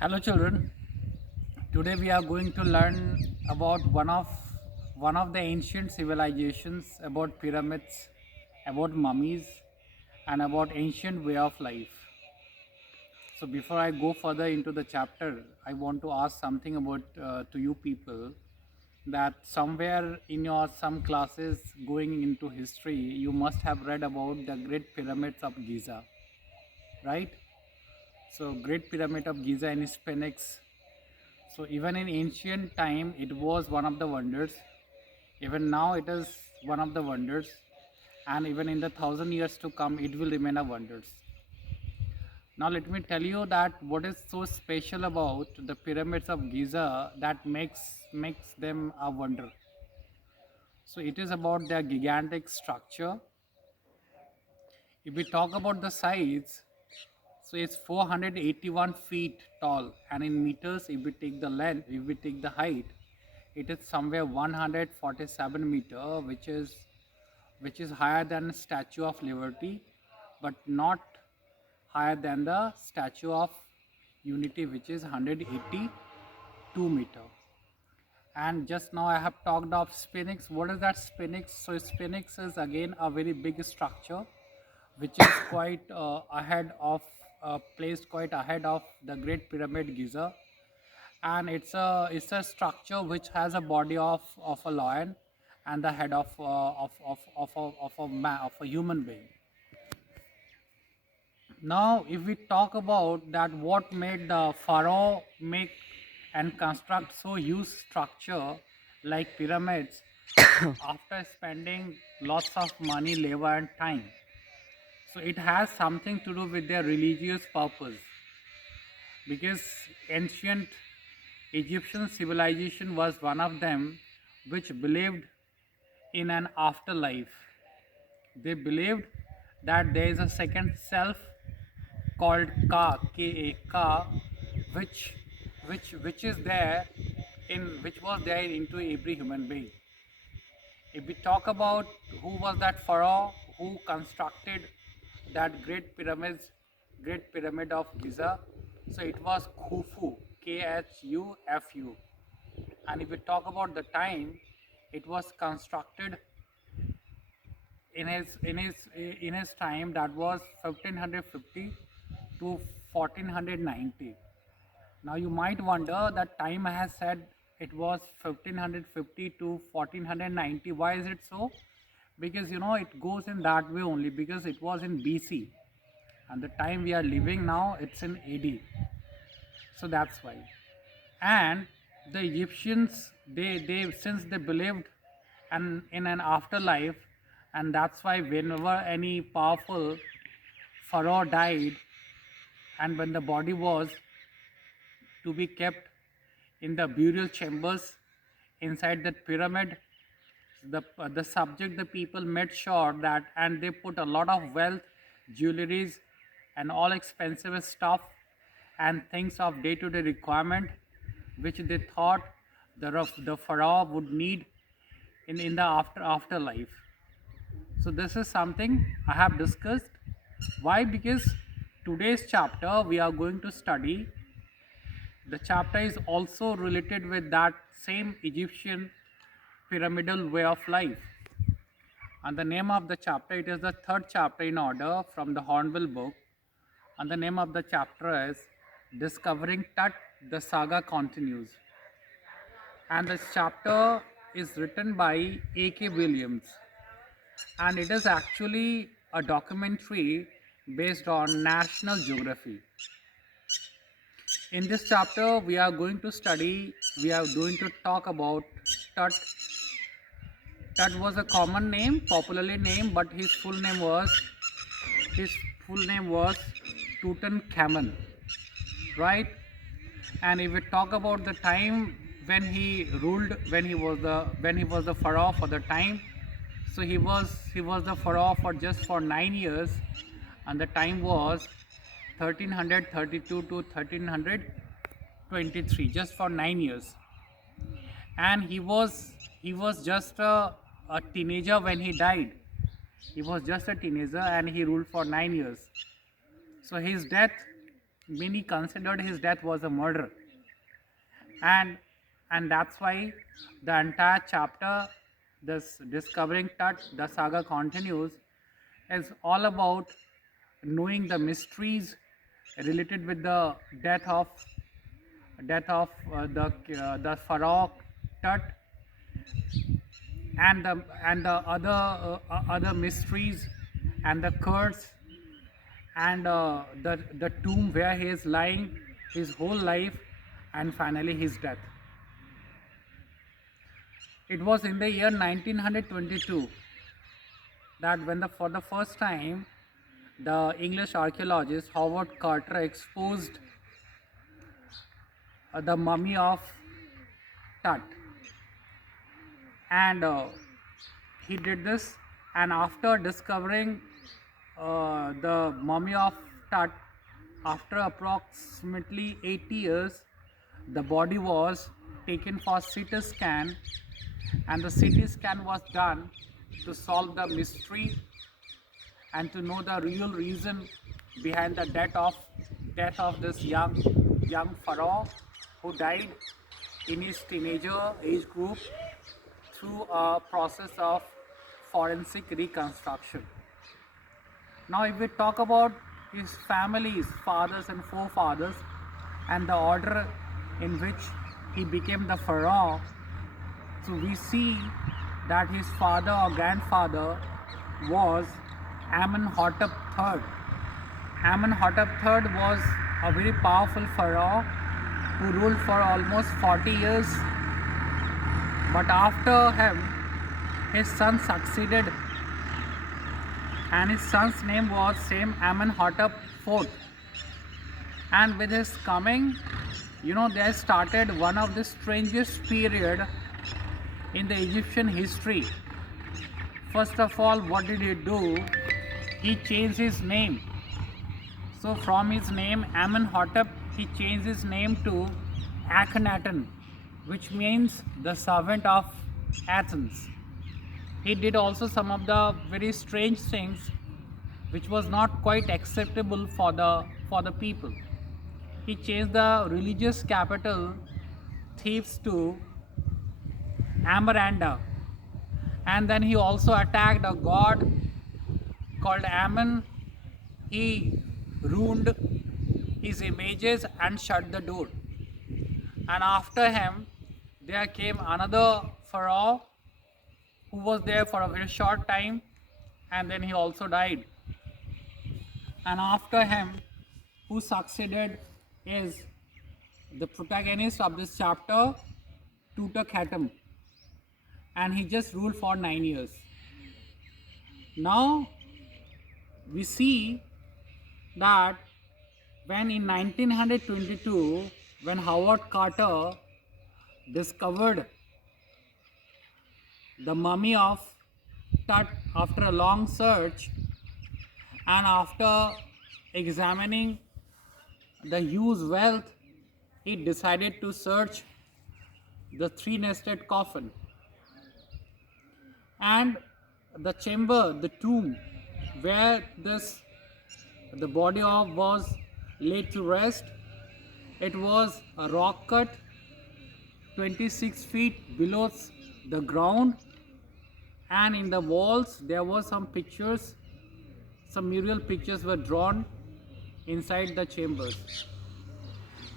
Hello children. Today we are going to learn about one of the ancient civilizations, about pyramids, about mummies, and about ancient way of life. So before I go further into the chapter, I want to ask something about to you people, that somewhere in your some classes going into history you must have read about the Great Pyramids of Giza, right? So Great Pyramid of Giza in Sphinx. So even in ancient time, it was one of the wonders. Even now, it is one of the wonders, and even in the 1,000 years to come, it will remain a wonders. Now, let me tell you that what is so special about the pyramids of Giza that makes them a wonder. So it is about their gigantic structure. If we talk about the size, so it's 481 feet tall, and in meters, if we take the length, if we take the height, it is somewhere 147 meter, which is higher than Statue of Liberty, but not higher than the Statue of Unity, which is 182 meter. And just now I have talked of Sphinx. What is that Sphinx? So Sphinx is again a very big structure, which is quite ahead of placed quite ahead of the Great Pyramid Giza, and it's a structure which has a body of a lion and the head of a human being. Now, if we talk about that, what made the pharaoh make and construct so huge structure like pyramids after spending lots of money, labor, and time? So it has something to do with their religious purpose, because ancient Egyptian civilization was one of them which believed in an afterlife. They believed that there is a second self called Ka, Ka, Ka, which which is there in which was there into every human being. If we talk about who was that pharaoh who constructed that great pyramid of Giza, so it was Khufu, Khufu. And if we talk about the time, it was constructed in his time, that was 1550 to 1490. Now you might wonder that time I has said it was 1550 to 1490. Why is it so? Because it goes in that way only because it was in BC, and the time we are living now, it's in AD. So that's why. And the Egyptians, they since they believed and in an afterlife, and that's why whenever any powerful pharaoh died, and when the body was to be kept in the burial chambers inside that pyramid, the subject, the people made sure that, and they put a lot of wealth, jewelries, and all expensive stuff and things of day-to-day requirement, which they thought the pharaoh would need in the afterlife. So this is something I have discussed. Why? Because today's chapter we are going to study, the chapter is also related with that same Egyptian pyramidal way of life. And the name of the chapter, it is the third chapter in order from the Hornbill book. And the name of the chapter is Discovering Tut, the Saga Continues. And this chapter is written by A.K. Williams. And it is actually a documentary based on National Geography. In this chapter, we are going to talk about Tut. Tut was a common name, popularly named, but his full name was Tutankhamun, right? And if we talk about the time when he ruled, when he was the pharaoh for the time, so he was the pharaoh for 9 years, and the time was 1332 to 1323, just for 9 years. And he was just a teenager when he died. He was just a teenager and he ruled for 9 years. So his death many considered his death was a murder. And and that's why the entire chapter, this discovering Tut, the saga continues, is all about knowing the mysteries related with the death of the pharaoh Tut, and the other mysteries, and the curse, and the tomb where he is lying his whole life, and finally his death. It was in the year 1922 that when for the first time the English archaeologist Howard Carter exposed the mummy of Tut, and he did this, and after discovering the mummy of Tut, after approximately 80 years, the body was taken for CT scan, and the CT scan was done to solve the mystery and to know the real reason behind the death of this young pharaoh who died in his teenager age group through a process of forensic reconstruction. Now, if we talk about his family's fathers and forefathers and the order in which he became the pharaoh, so we see that his father or grandfather was Amenhotep III. Amenhotep III was a very powerful pharaoh who ruled for almost 40 years. But after him, his son succeeded, and his son's name was same Amenhotep IV. And with his coming, there started one of the strangest period in the Egyptian history. First of all, what did he do? He changed his name. So from his name Amenhotep, he changed his name to Akhenaten, which means the servant of Athens. He did also some of the very strange things which was not quite acceptable for the people. He changed the religious capital Thebes to Amaranda, and then he also attacked a god called Ammon. He ruined his images and shut the door. And after him, there came another pharaoh who was there for a very short time, and then he also died. And after him, who succeeded is the protagonist of this chapter, Tutankhamun, and he just ruled for 9 years. Now we see that when in 1922, when Howard Carter discovered the mummy of Tut after a long search, and after examining the huge wealth, he decided to search the three-nested coffin and the chamber, the tomb where the body of was laid to rest. It was a rock cut 26 feet below the ground, and in the walls there were some pictures, some mural pictures were drawn inside the chambers.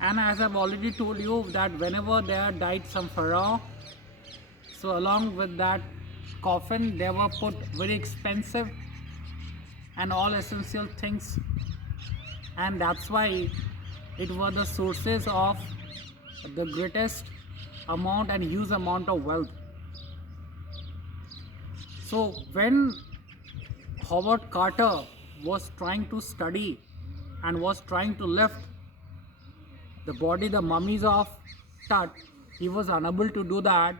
And as I've already told you that whenever there died some pharaoh, so along with that coffin they were put very expensive and all essential things, and that's why it was the sources of the greatest amount and huge amount of wealth. So when Howard Carter was trying to study and was trying to lift the body, the mummies of Tut, he was unable to do that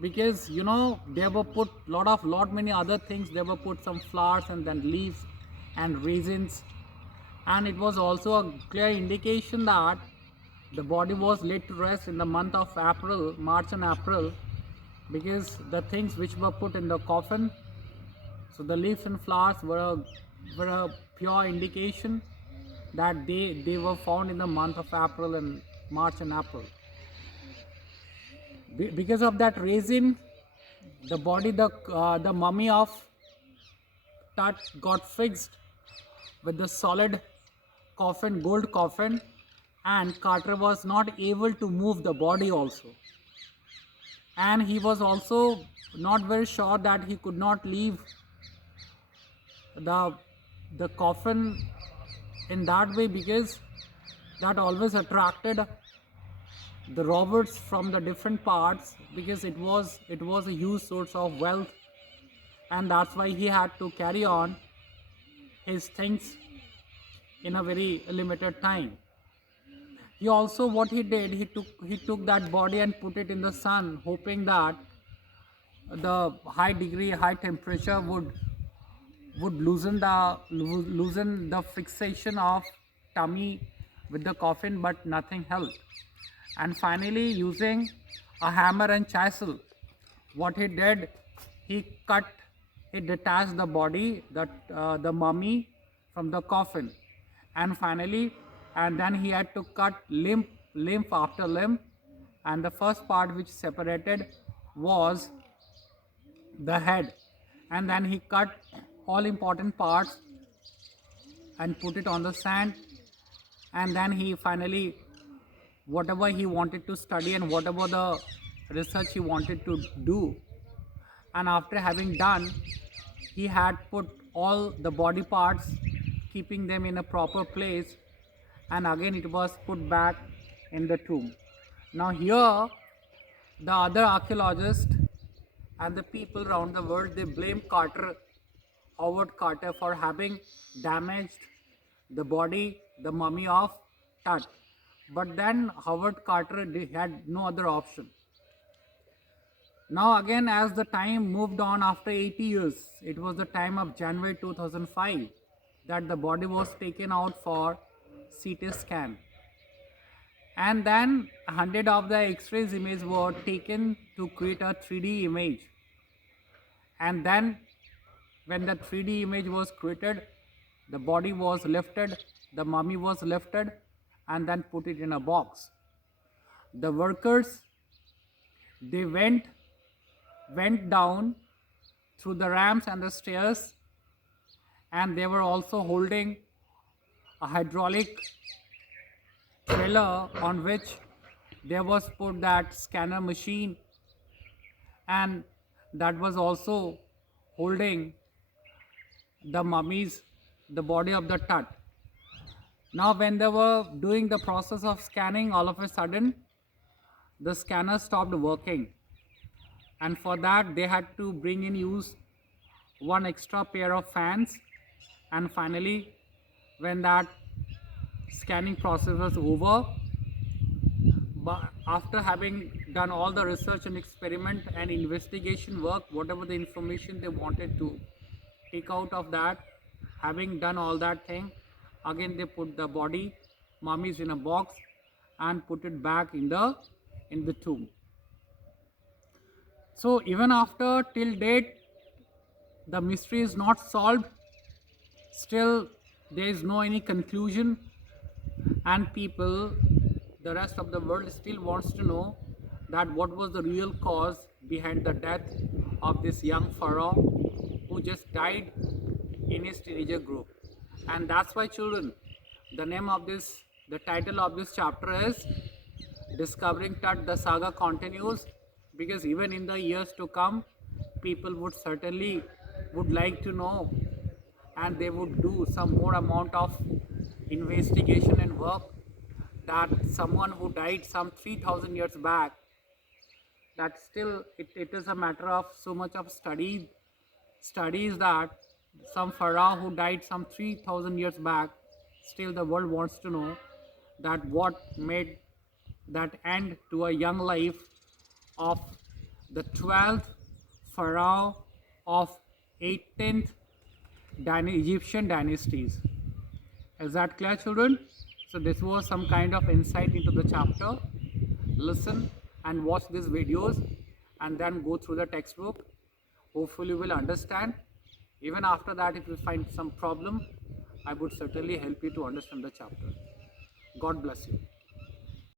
because they were put lot many other things. They were put some flowers and then leaves and raisins, and it was also a clear indication that the body was laid to rest in the month of April, March and April, because the things which were put in the coffin, so the leaves and flowers were a pure indication that they were found in the month of April and March and April. Because of that reason, the body, the mummy of Tut got fixed with the solid coffin, gold coffin, and Carter was not able to move the body also. And he was also not very sure that he could not leave the the coffin in that way, because that always attracted the robbers from the different parts, because it was a huge source of wealth, and that's why he had to carry on his things in a very limited time. He also, what he did, he took that body and put it in the sun, hoping that the high temperature would loosen the fixation of tummy with the coffin, but nothing helped. And finally, using a hammer and chisel, what he did, he detached the body, the mummy, from the coffin, and finally, and then he had to cut limb after limb, and the first part which separated was the head, and then he cut all important parts and put it on the sand, and then he finally, whatever he wanted to study and whatever the research he wanted to do, and after having done, he had put all the body parts, keeping them in a proper place, and again it was put back in the tomb. Now here, the other archaeologists and the people around the world, they blame Howard Carter, for having damaged the body, the mummy of Tut. But then Howard Carter had no other option. Now again, as the time moved on, after 80 years, it was the time of January 2005 that the body was taken out for CT scan. And then 100 of the X-rays images were taken to create a 3D image. And then when the 3D image was created, the body was lifted, the mummy was lifted, and then put it in a box. The workers, they went down through the ramps and the stairs, and they were also holding a hydraulic trailer on which there was put that scanner machine, and that was also holding the mummies, the body of the Tut. Now when they were doing the process of scanning, all of a sudden the scanner stopped working, and for that they had to bring in use one extra pair of fans. And finally, when that scanning process was over, but after having done all the research and experiment and investigation work, whatever the information they wanted to take out of that, having done all that thing, again they put the body, mummies, in a box and put it back in the tomb. So even after till date the mystery is not solved, still there is no any conclusion, and people, the rest of the world, still wants to know that what was the real cause behind the death of this young pharaoh who just died in his teenager group. And that's why, children, the title of this chapter is Discovering Tut. The saga continues, because even in the years to come, people would certainly would like to know, and they would do some more amount of investigation and work, that someone who died some 3000 years back, that still it is a matter of so much of studies that some pharaoh who died some 3000 years back, still the world wants to know that what made that end to a young life of the 12th pharaoh of 18th Egyptian dynasties. Is that clear, children? So this was some kind of insight into the chapter. Listen and watch these videos and then go through the textbook. Hopefully you will understand. Even after that, if you find some problem, I would certainly help you to understand the chapter. God bless you.